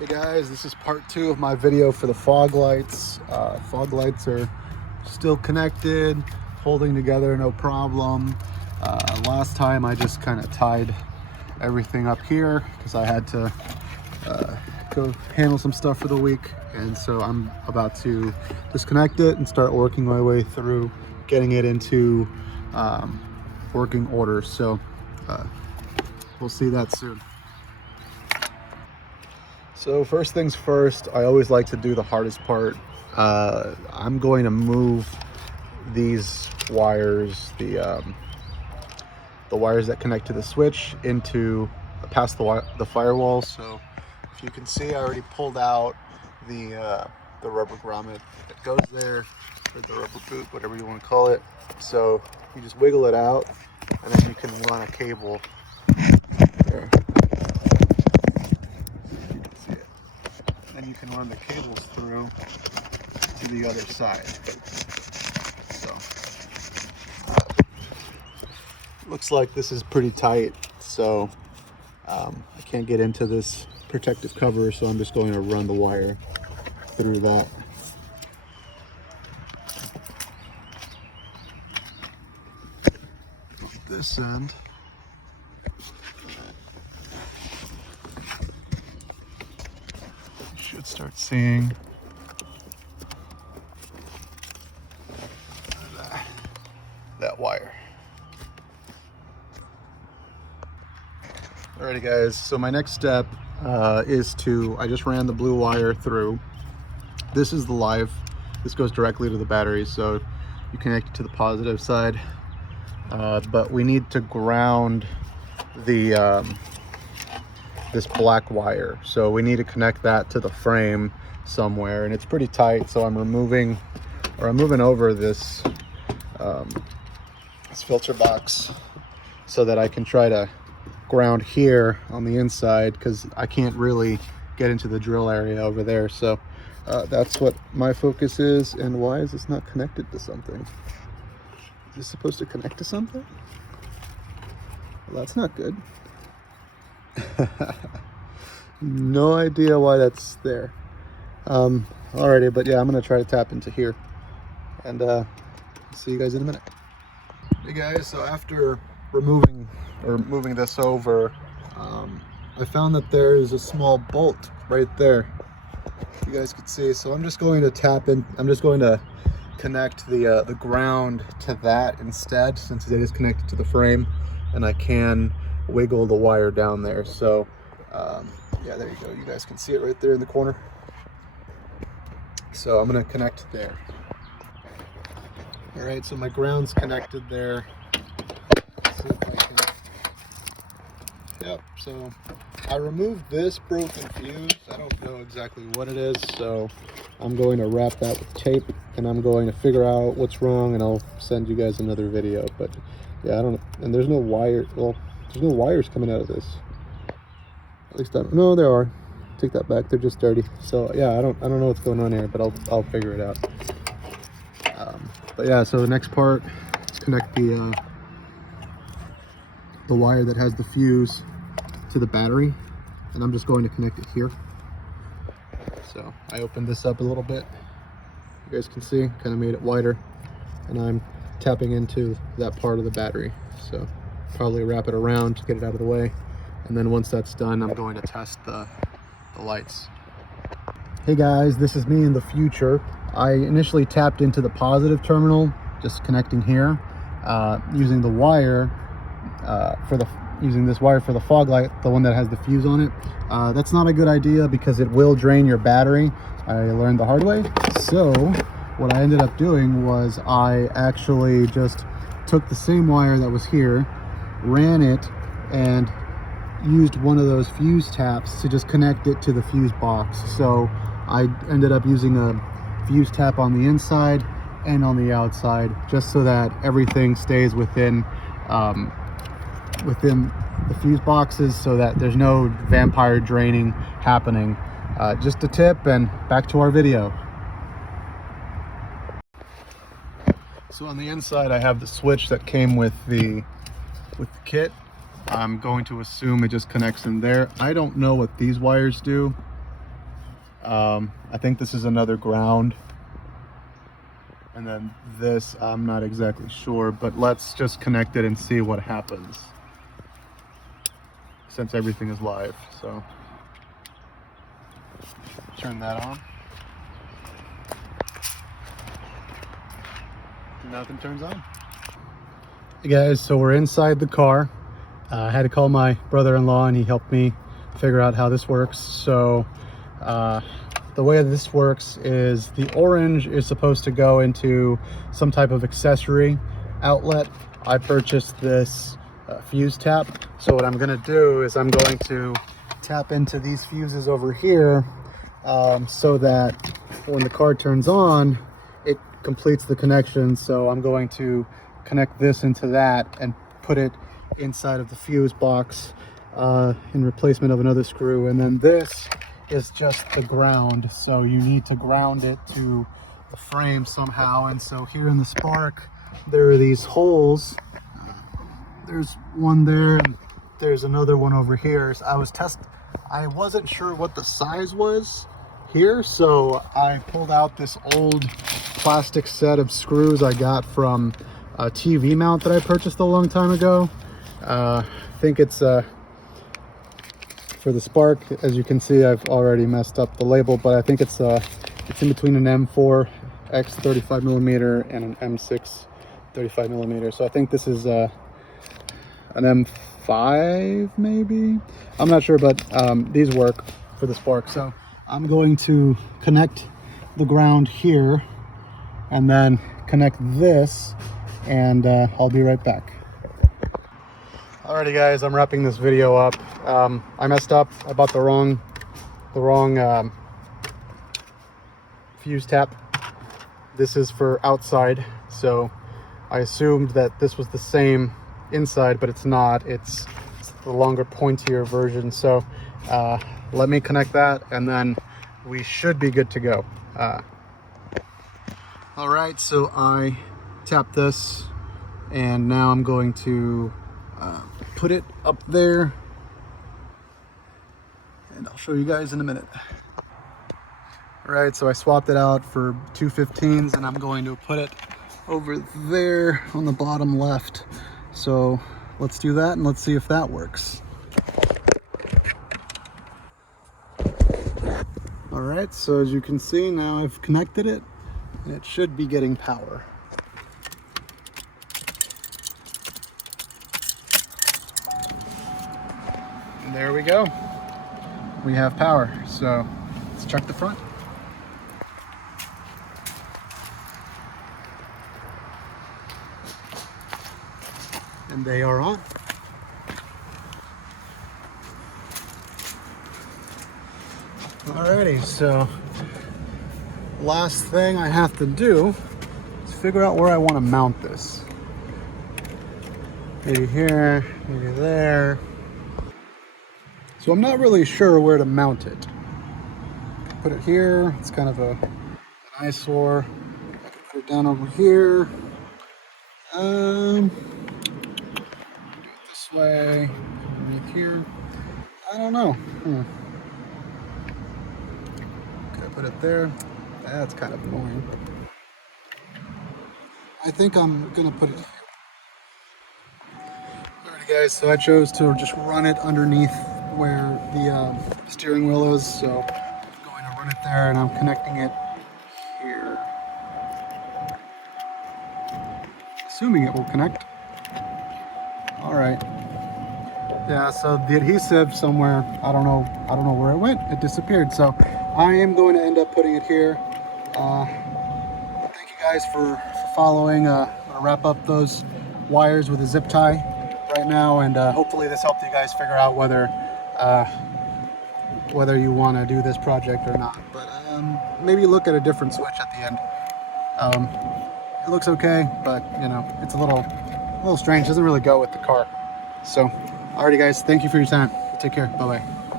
Hey guys, this is part 2 of my video for the fog lights. Fog lights are still connected, holding together, no problem. Last time I just kind of tied everything up here because I had to go handle some stuff for the week. And so I'm about to disconnect it and start working my way through getting it into working order. So we'll see that soon. So first things first, I always like to do the hardest part. I'm going to move these wires, the wires that connect to the switch into past the firewall. So if you can see, I already pulled out the rubber grommet that goes there, or the rubber boot, whatever you want to call it. So you just wiggle it out, and then you can run a cable there. And you can run the cables through to the other side. So looks like this is pretty tight, so I can't get into this protective cover, so I'm just going to run the wire through that. This end, should start seeing that wire. Alrighty guys, so my next step is I just ran the blue wire through. This is the live, this goes directly to the battery, so you connect it to the positive side. But we need to ground the this black wire, so we need to connect that to the frame somewhere, and it's pretty tight, so I'm moving over this this filter box so that I can try to ground here on the inside, because I can't really get into the drill area over there. So that's what my focus is. And why is this not connected to something? Is this supposed to connect to something? Well, that's not good. No idea why that's there. Alrighty, but yeah, I'm gonna try to tap into here, and see you guys in a minute. Hey guys, so after moving this over, I found that there is a small bolt right there, you guys can see. So I'm just going to tap in, I'm just going to connect the ground to that instead, since it is connected to the frame, and I can wiggle the wire down there. So yeah, there you go, you guys can see it right there in the corner. So I'm going to connect there. All right, so my ground's connected there. Let's see if I can. Yep, so I removed this broken fuse. I don't know exactly what it is, so I'm going to wrap that with tape, and I'm going to figure out what's wrong, and I'll send you guys another video. But yeah, I don't know. And there's no wire, well, there's no wires coming out of this. At least I don't know. There are. Take that back, they're just dirty. So yeah, I don't know what's going on here, but I'll figure it out. But yeah, so the next part is connect the wire that has the fuse to the battery, and I'm just going to connect it here. So I opened this up a little bit, you guys can see, kind of made it wider, and I'm tapping into that part of the battery. So probably wrap it around to get it out of the way, and then once that's done, I'm going to test the lights. Hey guys, this is me in the future. I initially tapped into the positive terminal, just connecting here, using the wire using this wire for the fog light, the one that has the fuse on it. That's not a good idea because it will drain your battery. I learned the hard way. So what I ended up doing was I actually just took the same wire that was here, ran it, and used one of those fuse taps to just connect it to the fuse box. So I ended up using a fuse tap on the inside and on the outside, just so that everything stays within the fuse boxes, so that there's no vampire draining happening. Just a tip, and back to our video. So on the inside, I have the switch that came with the kit. I'm going to assume it just connects in there. I don't know what these wires do. I think this is another ground. And then this, I'm not exactly sure, but let's just connect it and see what happens. Since everything is live, so turn that on. Nothing turns on. Hey guys, so we're inside the car. I had to call my brother-in-law and he helped me figure out how this works. So the way this works is the orange is supposed to go into some type of accessory outlet. I purchased this fuse tap. So what I'm going to do is I'm going to tap into these fuses over here so that when the car turns on, it completes the connection. So I'm going to connect this into that and put it inside of the fuse box in replacement of another screw. And then this is just the ground, so you need to ground it to the frame somehow. And so here in the Spark there are these holes. There's one there and there's another one over here. So I wasn't sure what the size was here, so I pulled out this old plastic set of screws I got from a TV mount that I purchased a long time ago. I think it's for the Spark. As you can see, I've already messed up the label, but I think it's in between an M4 X 35mm and an M6 35mm. So I think this is an M5 maybe. I'm not sure, but these work for the Spark. So I'm going to connect the ground here and then connect this, and I'll be right back. Alrighty guys, I'm wrapping this video up. I messed up. I bought the wrong fuse tap. This is for outside, so I assumed that this was the same inside, but it's not. It's the longer, pointier version. So let me connect that and then we should be good to go. All right, so I tapped this and now I'm going to put it up there and I'll show you guys in a minute. All right, so I swapped it out for 215s and I'm going to put it over there on the bottom left. So let's do that and let's see if that works. All right, so as you can see, now I've connected it and it should be getting power. And there we go. We have power. So let's check the front. And they are on. Alrighty, so last thing I have to do is figure out where I want to mount this. Maybe here, maybe there. So I'm not really sure where to mount it. Put it here, it's kind of an eyesore. I can put it down over here. Do it this way, underneath here. I don't know. Put it there. That's kind of annoying. I think I'm gonna put it here. Alrighty guys, so I chose to just run it underneath where the steering wheel is. So I'm going to run it there and I'm connecting it here. Assuming it will connect. Alright. Yeah, so the adhesive somewhere, I don't know where it went. It disappeared. So I am going to end up putting it here. Thank you guys for following. I'm gonna wrap up those wires with a zip tie right now, and hopefully this helped you guys figure out whether you want to do this project or not. But maybe look at a different switch at the end. It looks okay, but you know, it's a little strange. It doesn't really go with the car. So alrighty guys, thank you for your time. Take care. Bye bye.